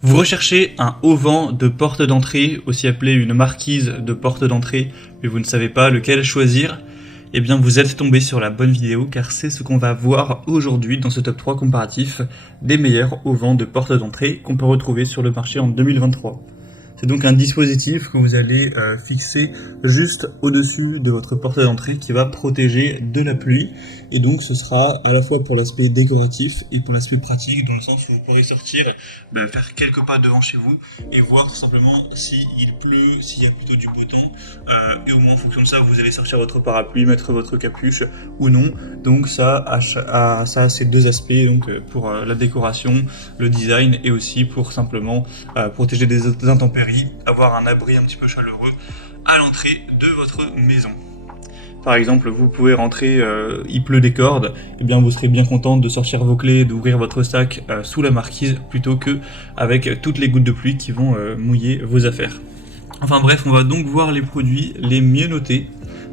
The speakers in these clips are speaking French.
Vous recherchez un auvent de porte d'entrée, aussi appelé une marquise de porte d'entrée, mais vous ne savez pas lequel choisir? Eh bien vous êtes tombé sur la bonne vidéo car c'est ce qu'on va voir aujourd'hui dans ce top 3 comparatif des meilleurs auvents de porte d'entrée qu'on peut retrouver sur le marché en 2023. C'est donc un dispositif que vous allez fixer juste au-dessus de votre porte d'entrée qui va protéger de la pluie. Et donc ce sera à la fois pour l'aspect décoratif et pour l'aspect pratique, dans le sens où vous pourrez sortir, faire quelques pas devant chez vous et voir tout simplement s'il pleut, s'il y a plutôt du beau temps. Et au moins en fonction de ça, vous allez sortir votre parapluie, mettre votre capuche ou non. Donc ça a ces deux aspects, donc pour la décoration, le design et aussi pour simplement protéger des intempéries, avoir un abri un petit peu chaleureux à l'entrée de votre maison. Par exemple, vous pouvez rentrer, il pleut des cordes, et bien vous serez bien content de sortir vos clés, d'ouvrir votre sac sous la marquise plutôt que avec toutes les gouttes de pluie qui vont mouiller vos affaires. Enfin bref, on va donc voir les produits les mieux notés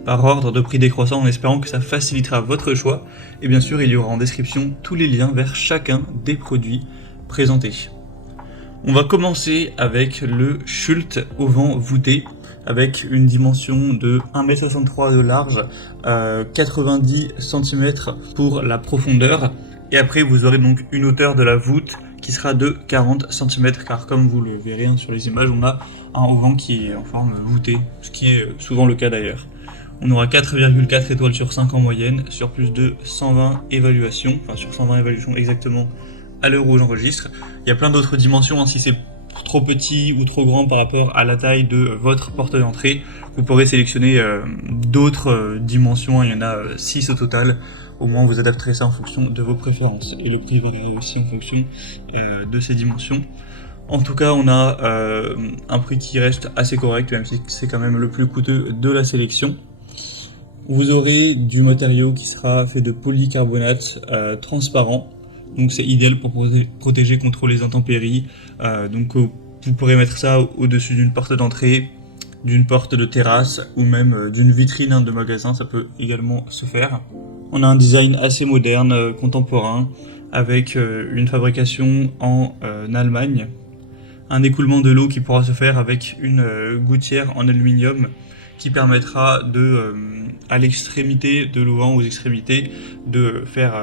par ordre de prix décroissant en espérant que ça facilitera votre choix. Et bien sûr, il y aura en description tous les liens vers chacun des produits présentés. On va commencer avec le Schult auvent voûté avec une dimension de 1,63 m de large, 90 cm pour la profondeur. Et après, vous aurez donc une hauteur de la voûte qui sera de 40 cm, car comme vous le verrez sur les images, on a un auvent qui est en forme voûtée, ce qui est souvent le cas d'ailleurs. On aura 4,4 étoiles sur 5 en moyenne, sur plus de 120 évaluations, enfin sur 120 évaluations exactement à l'heure où j'enregistre. Il y a plein d'autres dimensions, hein, si c'est trop petit ou trop grand par rapport à la taille de votre porte d'entrée, vous pourrez sélectionner d'autres dimensions, il y en a 6 au total. Au moins vous adapterez ça en fonction de vos préférences et le prix variera aussi en fonction de ces dimensions. En tout cas, on a un prix qui reste assez correct, même si c'est quand même le plus coûteux de la sélection. Vous aurez du matériau qui sera fait de polycarbonate transparent. Donc c'est idéal pour protéger contre les intempéries. Donc vous pourrez mettre ça au-dessus d'une porte d'entrée, d'une porte de terrasse ou même d'une vitrine de magasin, ça peut également se faire. On a un design assez moderne, contemporain, avec une fabrication en Allemagne. Un écoulement de l'eau qui pourra se faire avec une gouttière en aluminium qui permettra de, à l'extrémité de l'auvent, aux extrémités, de faire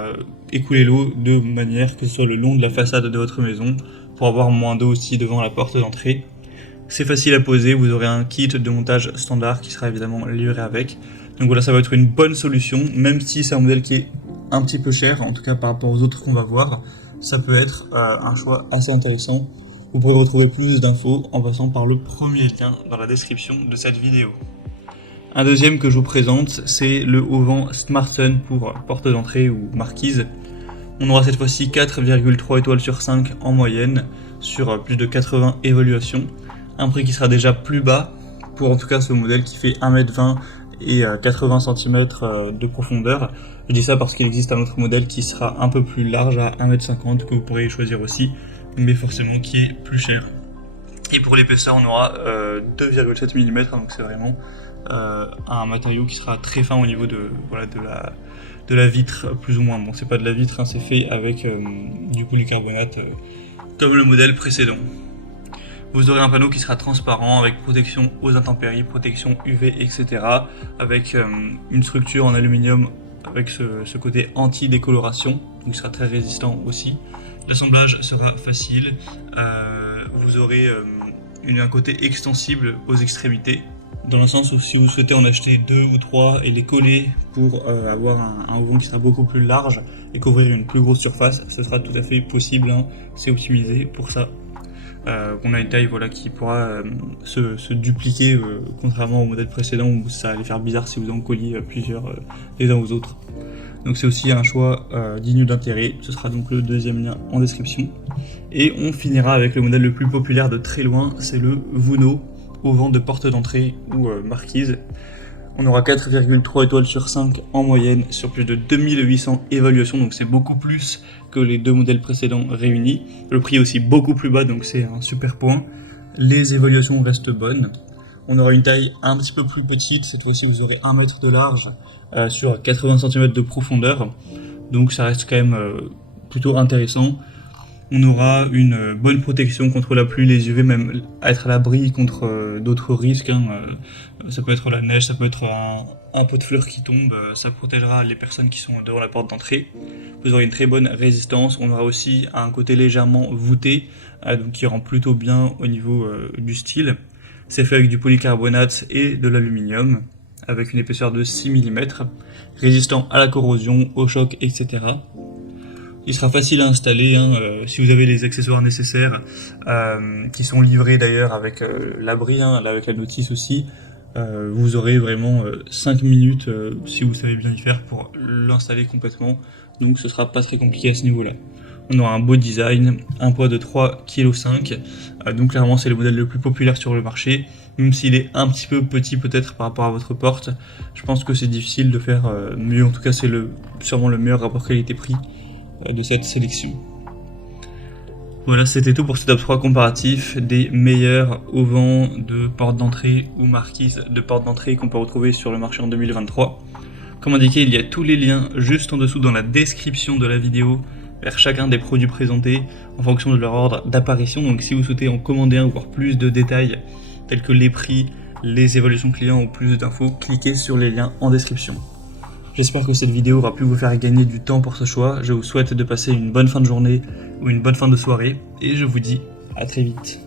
écouler l'eau de manière que ce soit le long de la façade de votre maison pour avoir moins d'eau aussi devant la porte d'entrée. C'est facile à poser, vous aurez un kit de montage standard qui sera évidemment livré avec. Donc voilà, ça va être une bonne solution, même si c'est un modèle qui est un petit peu cher, en tout cas par rapport aux autres qu'on va voir, ça peut être un choix assez intéressant. Vous pourrez retrouver plus d'infos en passant par le premier lien dans la description de cette vidéo. Un deuxième que je vous présente, c'est le auvent Smartsun pour porte d'entrée ou marquise. On aura cette fois-ci 4,3 étoiles sur 5 en moyenne, sur plus de 80 évaluations. Un prix qui sera déjà plus bas pour en tout cas ce modèle qui fait 1,20 m et 80 cm de profondeur. Je dis ça parce qu'il existe un autre modèle qui sera un peu plus large à 1,50 m que vous pourrez choisir aussi, mais forcément qui est plus cher. Et pour l'épaisseur, on aura 2,7 mm, donc c'est vraiment un matériau qui sera très fin au niveau de la vitre, plus ou moins. Bon, c'est pas de la vitre, hein, c'est fait avec du polycarbonate comme le modèle précédent. Vous aurez un panneau qui sera transparent avec protection aux intempéries, protection UV, etc. Avec une structure en aluminium avec ce côté anti-décoloration, donc il sera très résistant aussi. L'assemblage sera facile, vous aurez un côté extensible aux extrémités, dans le sens où si vous souhaitez en acheter 2 ou 3 et les coller pour avoir un auvent qui sera beaucoup plus large et couvrir une plus grosse surface, ce sera tout à fait possible, hein, c'est optimisé pour ça. On a une taille qui pourra se dupliquer, contrairement au modèle précédent où ça allait faire bizarre si vous en colliez plusieurs les uns aux autres. Donc c'est aussi un choix digne d'intérêt, ce sera donc le deuxième lien en description. Et on finira avec le modèle le plus populaire de très loin, c'est le Vuno, auvent de porte d'entrée ou marquise. On aura 4,3 étoiles sur 5 en moyenne sur plus de 2800 évaluations, donc c'est beaucoup plus que les deux modèles précédents réunis. Le prix est aussi beaucoup plus bas, donc c'est un super point. Les évaluations restent bonnes. On aura une taille un petit peu plus petite, cette fois-ci vous aurez 1 mètre de large sur 80 cm de profondeur, donc ça reste quand même plutôt intéressant. On aura une bonne protection contre la pluie, les UV, même être à l'abri contre d'autres risques. Ça peut être la neige, ça peut être un pot de fleurs qui tombe, ça protégera les personnes qui sont devant la porte d'entrée. Vous aurez une très bonne résistance. On aura aussi un côté légèrement voûté, donc qui rend plutôt bien au niveau du style. C'est fait avec du polycarbonate et de l'aluminium, avec une épaisseur de 6 mm, résistant à la corrosion, au choc, etc. Il sera facile à installer si vous avez les accessoires nécessaires, qui sont livrés d'ailleurs avec l'abri, avec la notice aussi. Vous aurez vraiment 5 minutes si vous savez bien y faire pour l'installer complètement, donc ce sera pas très compliqué à ce niveau-là. On aura un beau design, un poids de 3,5 kg, donc clairement c'est le modèle le plus populaire sur le marché, même s'il est un petit peu petit peut-être par rapport à votre porte. Je pense que c'est difficile de faire mieux, en tout cas c'est sûrement le meilleur rapport qualité-prix de cette sélection. Voilà, c'était tout pour ce top 3 comparatif des meilleurs auvents de porte d'entrée ou marquises de porte d'entrée qu'on peut retrouver sur le marché en 2023. Comme indiqué, il y a tous les liens juste en dessous dans la description de la vidéo vers chacun des produits présentés en fonction de leur ordre d'apparition. Donc si vous souhaitez en commander un ou voir plus de détails tels que les prix, les évaluations clients ou plus d'infos, cliquez sur les liens en description. J'espère que cette vidéo aura pu vous faire gagner du temps pour ce choix. Je vous souhaite de passer une bonne fin de journée ou une bonne fin de soirée et je vous dis à très vite.